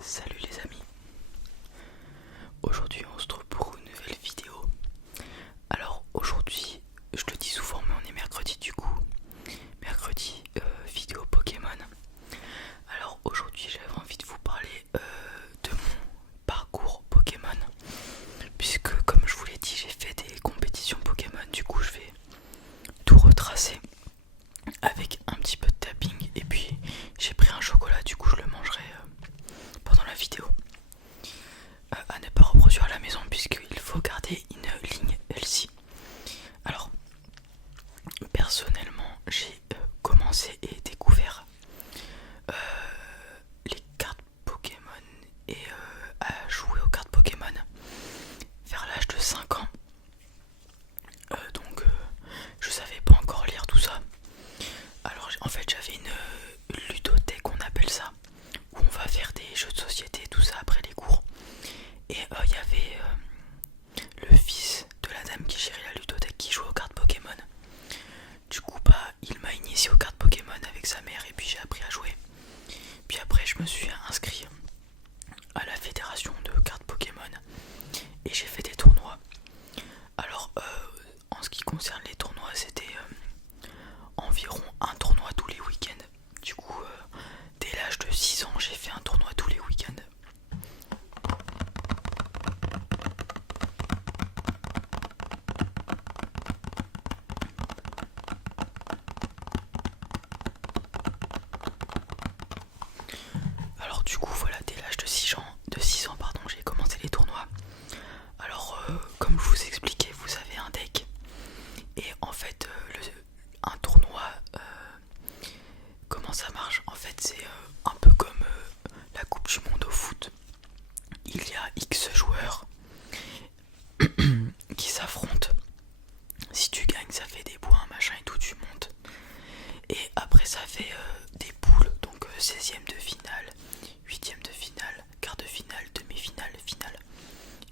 Salut les amis, aujourd'hui on se trouve pour une nouvelle vidéo. Alors aujourd'hui, je le dis souvent mais on est mercredi du coup, mercredi vidéo Pokémon. Alors aujourd'hui j'avais envie de vous parler de mon parcours Pokémon, puisque comme je vous l'ai dit j'ai fait des compétitions Pokémon, du coup je vais tout retracer avec un petit peu de tapping et puis j'ai pris un chocolat, du coup je le mangerai pendant la vidéo. À ne pas reproduire à la maison puisqu'il faut garder une ligne healthy. Alors personnellement j'ai commencé et découvert les cartes Pokémon et à jouer aux cartes Pokémon vers l'âge de 5 ans. Donc je savais pas encore lire tout ça. Alors en fait j'avais une ludothèque, on appelle ça, où on va faire des jeux de société, tout ça après les cours. Et il y avait le fils de la dame qui gérait la ludothèque qui jouait aux cartes Pokémon. Du coup il m'a initié aux cartes Pokémon avec sa mère et puis j'ai appris à jouer. Puis après je me suis inscrit à la fédération de cartes Pokémon et j'ai fait des tournois. Alors en ce qui concerne les tournois, c'était environ un tournoi tous les week-ends. Du coup dès l'âge de 6 ans j'ai fait un tournoi tous les week-ends. Alors du coup voilà, dès l'âge de 6 ans, j'ai commencé les tournois. Alors comme je vous expliquais, vous avez un deck et en fait un tournoi, comment ça marche? En fait c'est un peu comme la coupe du monde au foot. Il y a X joueurs qui s'affrontent. Si tu gagnes ça fait des points, machin et tout, tu montes. Et après ça fait des poules, donc 16e de finale, 8e de finale, quart de finale, demi-finale, finale.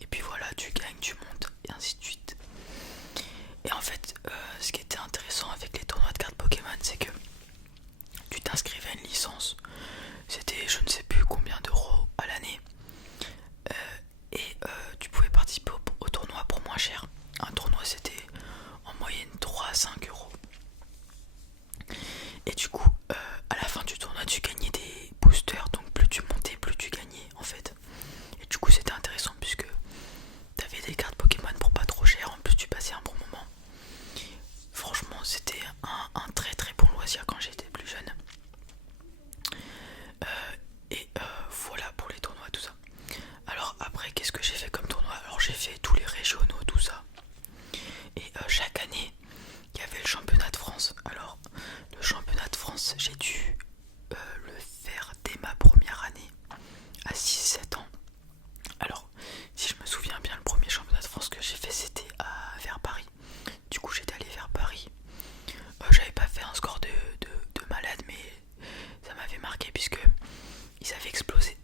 Et puis voilà, tu gagnes, tu montes, et ainsi de suite. Et en fait, ce qui était intéressant avec les tournois de cartes Pokémon, c'est que tu t'inscrivais à une licence. C'était je ne sais plus combien d'euros à l'année. Et tu pouvais participer au tournoi pour moins cher. Un tournoi c'était en moyenne 3 à 5 euros. Et du coup, à la fin du tournoi, tu gagnais des boosters. Donc plus tu montais, plus tu gagnais en fait. Et du coup, c'était intéressant puisque t'avais des cartes Pokémon pour pas trop cher. En plus, tu passais un bon moment. Franchement, c'était un très très bon loisir quand j'étais plus jeune. Et voilà pour les tournois, tout ça. Alors après, qu'est-ce que j'ai fait comme tournoi? Alors j'ai fait tous les régionaux, tout ça. Et chaque année, il y avait le championnat de France. Alors le championnat de France, j'ai dû le faire dès ma première année, à 6-7 ans. Alors si je me souviens bien, le premier championnat de France que j'ai fait c'était vers Paris. Du coup j'étais allé vers Paris. J'avais pas fait un score de malade, mais ça m'avait marqué puisque ils avaient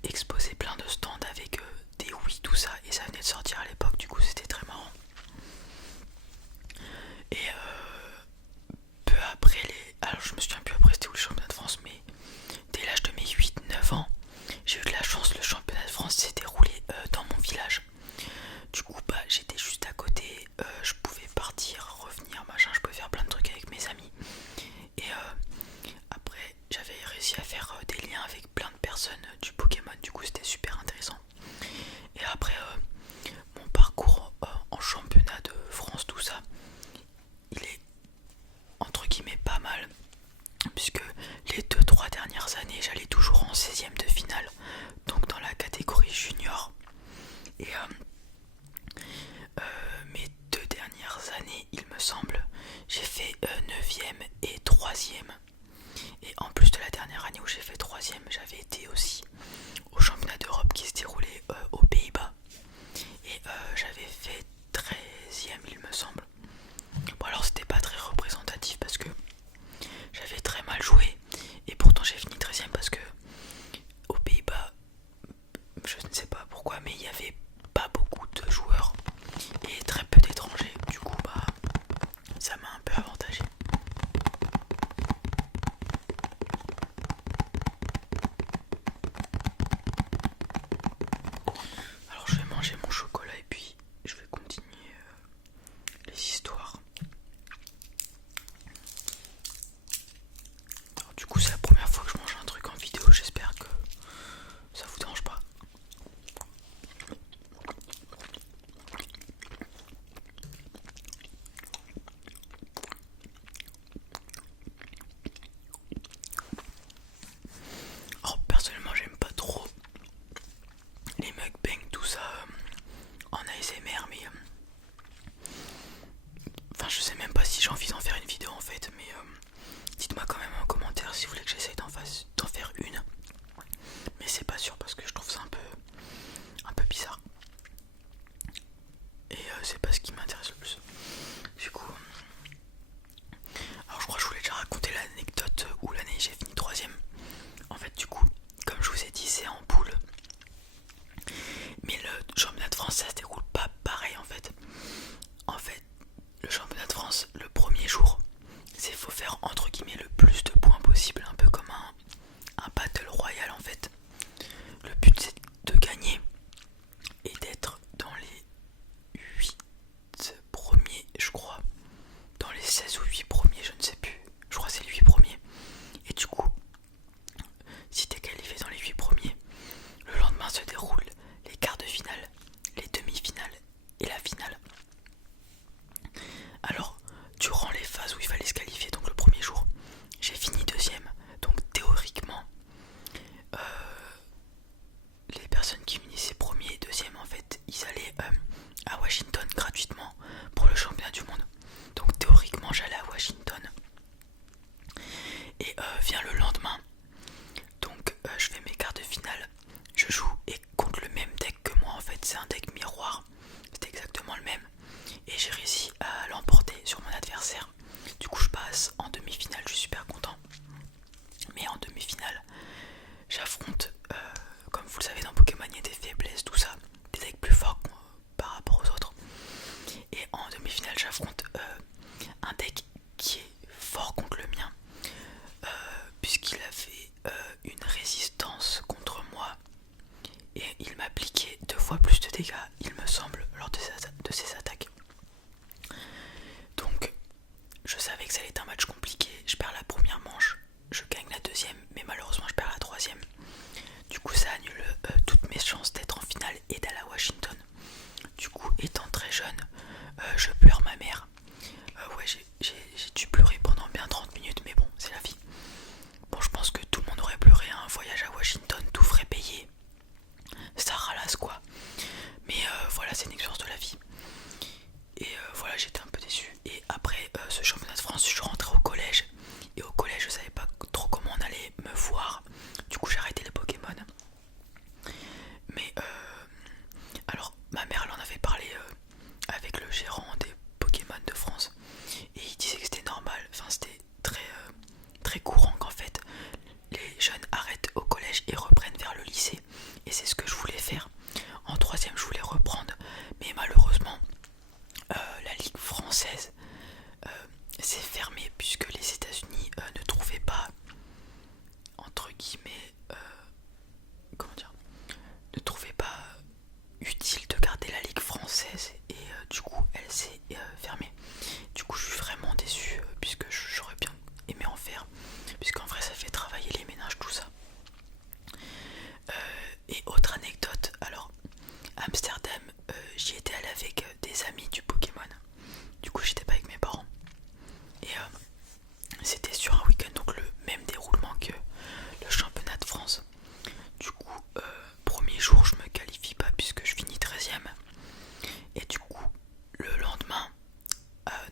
exposé plein de stands avec des Wii, tout ça, et ça venait de sortir à l'époque, du coup c'était très marrant. Et peu après alors je me souviens plus après c'était où le championnat de France, mais dès l'âge de mes 8-9 ans, j'ai eu de la chance, le championnat de France s'est déroulé dans mon village. Du coup j'étais juste à côté, je pouvais partir, revenir, machin, je pouvais faire plein de trucs avec mes amis. Et après j'avais réussi à faire des liens avec plein de personnes du Pokémon, du coup c'était super intéressant. Et après mon parcours en championnat de France, tout ça, il est entre guillemets pas mal, puisque les 2-3 dernières années j'allais toujours en 16e de finale, donc dans la catégorie junior. Et mes 2 dernières années, il me semble, j'ai fait 9e et 3e. Et en plus de la dernière année où j'ai fait 3e, j'avais été aussi au championnat d'Europe qui se déroulait aux Pays-Bas. Et j'avais fait 13e, il me semble. Bon, alors c'était pas très représentatif parce que j'avais très mal joué. Et pourtant j'ai fini 13e parce que aux Pays-Bas, je ne sais pas pourquoi, mais il y avait pas beaucoup de joueurs et très peu d'étrangers. Du coup ça m'a un peu avantagé. envie d'en faire une vidéo en fait, mais dites-moi quand même en commentaire si vous voulez que j'essaye d'en faire une. Mais c'est pas sûr parce que je trouve ça un peu bizarre. Et c'est pas ce qui m'intéresse le plus. Du coup, alors je crois que je voulais déjà raconter l'anecdote où l'année j'ai fini 3ème. En fait du coup, comme je vous ai dit, c'est en poule. Mais le championnat de France ça se déroule pas pareil en fait. En fait, le championnat de France, le premier jour, c'est faut faire entre guillemets le plus de points possible, un peu comme un battle royal en fait. Le but c'est de gagner et d'être dans les 8 premiers, je crois. Dans les 16 ou 8 premiers, je ne sais plus. Je crois que c'est les 8 premiers. Et du coup, si t'es qualifié dans les 8 premiers, le lendemain se déroulent les quarts de finale, les demi-finales et la finale. Alors, durant les phases où il fallait se qualifier, donc le premier jour, j'ai fini 2ème. Donc théoriquement, les personnes qui finissaient premier et 2ème, en fait, ils allaient à Washington gratuitement pour le championnat du monde. Donc théoriquement, j'allais à Washington. Et vient le lendemain. Donc je fais mes quarts de finale. Je joue et contre le même deck que moi en fait. C'est un deck miroir. C'était exactement le même. Et j'ai réussi à l'emporter sur mon adversaire. Du coup je passe en demi-finale. Je suis super content. Mais en demi-finale, j'affronte, comme vous le savez dans Pokémon, il y a des faiblesses, tout ça. Des decks plus forts par rapport aux autres. Et en demi-finale, j'affronte un deck qui est fort contre le mien. Puisqu'il avait une résistance contre moi et il m'appliquait 2 fois plus de dégâts, il me semble, lors de ses attaques. Donc je savais que ça allait être un match compliqué. Je perds la première manche, je gagne la 2ème, mais malheureusement je perds la 3ème. Du coup ça annule toutes mes chances d'être en finale et d'aller à Washington. Du coup, étant très jeune, je pleure ma mère. Ouais, j'ai dû pleurer pendant bien 30 minutes, mais bon, c'est la vie. Bon, je pense que tout le monde aurait pleuré un voyage à Washington, tout frais payé. Ça ralasse quoi. Mais voilà, c'est une expérience de la vie. Et voilà, j'étais un peu déçu. Et après ce championnat de France, je suis rentré au collège. Et au collège, je savais pas trop comment on allait me voir. Du coup, j'ai arrêté les Pokémon. Mais alors, ma mère, elle en avait parlé avec le gérant des Pokémon de France. Et il disait que c'était normal. Enfin, c'était très courant qu'en fait les jeunes arrêtent au collège et reprennent vers le lycée. Et c'est ce que je voulais faire. En 3ème, je voulais reprendre. Mais malheureusement, la Ligue française s'est fermée puisque les États-Unis ne trouvaient pas, entre guillemets, comment dire, ne trouvaient pas utile de garder la Ligue française. Et du coup, elle s'est fermée. Du coup, je suis vraiment déçu puisque j'aurais bien aimé en faire. Puisqu'en vrai, ça fait travailler les ménages, tout ça. Et autre anecdote, alors Amsterdam, j'y étais allé avec des amis du Pokémon. Du coup j'étais pas avec mes parents. Et c'était sur un week-end, donc le même déroulement que le championnat de France. Du coup, premier jour je me qualifie pas puisque je finis 13ème. Et du coup, le lendemain,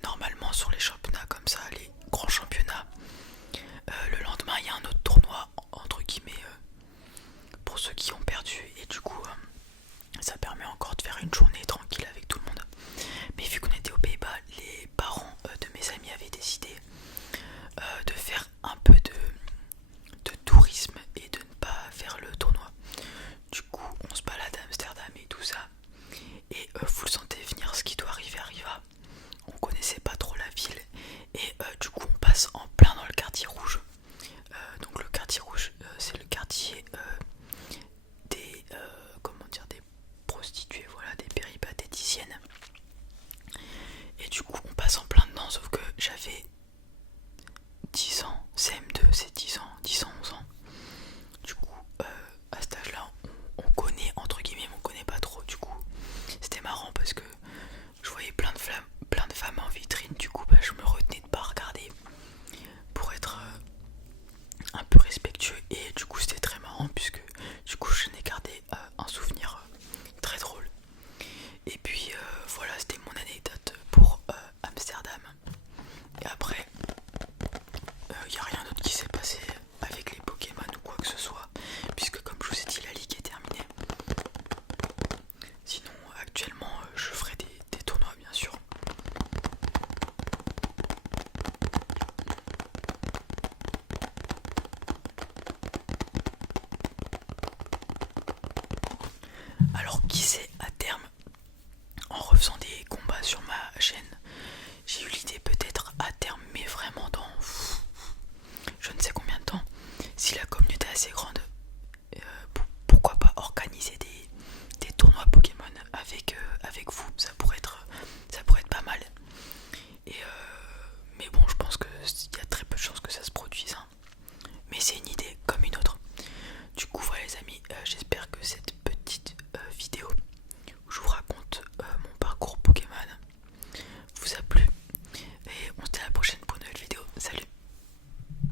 normalement sur les championnats comme ça, les grands championnats, le lendemain il y a un autre tournoi entre guillemets pour ceux qui ont perdu. Et du coup ça permet encore de faire une journée tranquille avec tout le monde. Mais vu qu'on était aux Pays-Bas, les parents de mes amis avaient décidé de faire un peu de tourisme et de ne pas faire le tournoi. Du coup on se chaîne.